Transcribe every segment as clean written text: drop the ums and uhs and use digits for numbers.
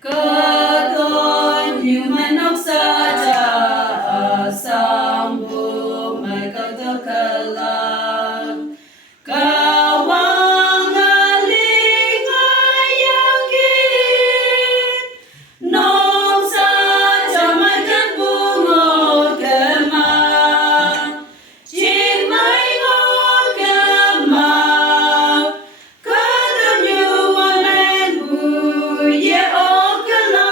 Cơ nhiều mà nóc xa cha sang vô mai cơ tơ cơ la cơ vang linh ayang ki nóc xa cha mai cất bu ngô cơ ma chín mai ngô cơ ma cơ tơ nhiều mà men bu ye ô cơ la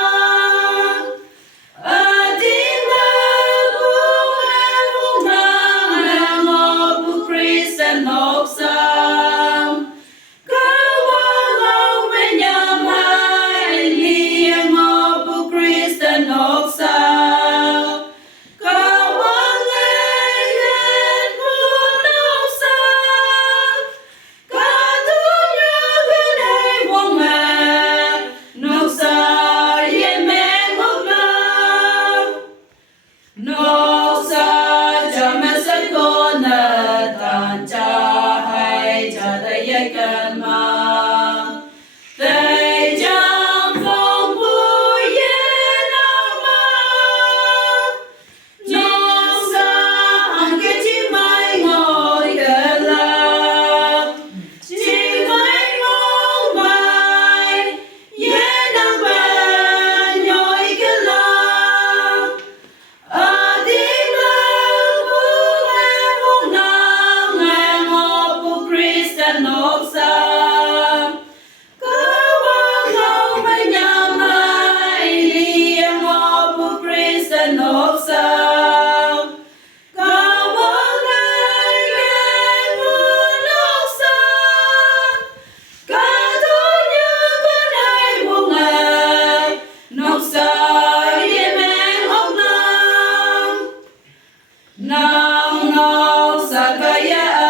Nóc xa cho mẹ sẽ có nợ tàn cha hay cha thấy dây cần mà thầy chẳng phong vui yên áo mà nóc xa hàng kia chỉ mãi ngồi cờ lạc chỉ mãi ngóng mãi yên đang bên nhồi cờ lạc nóc xa cơ vang ngâu với nhà mai liềm ngọc của Christ nóc xa cơ vang ngày ngày mưa nóc xa cả thôi như cái này buông ngày nóc xa yên men hốc nang nóc xa kaya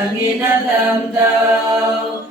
Angin at damdaw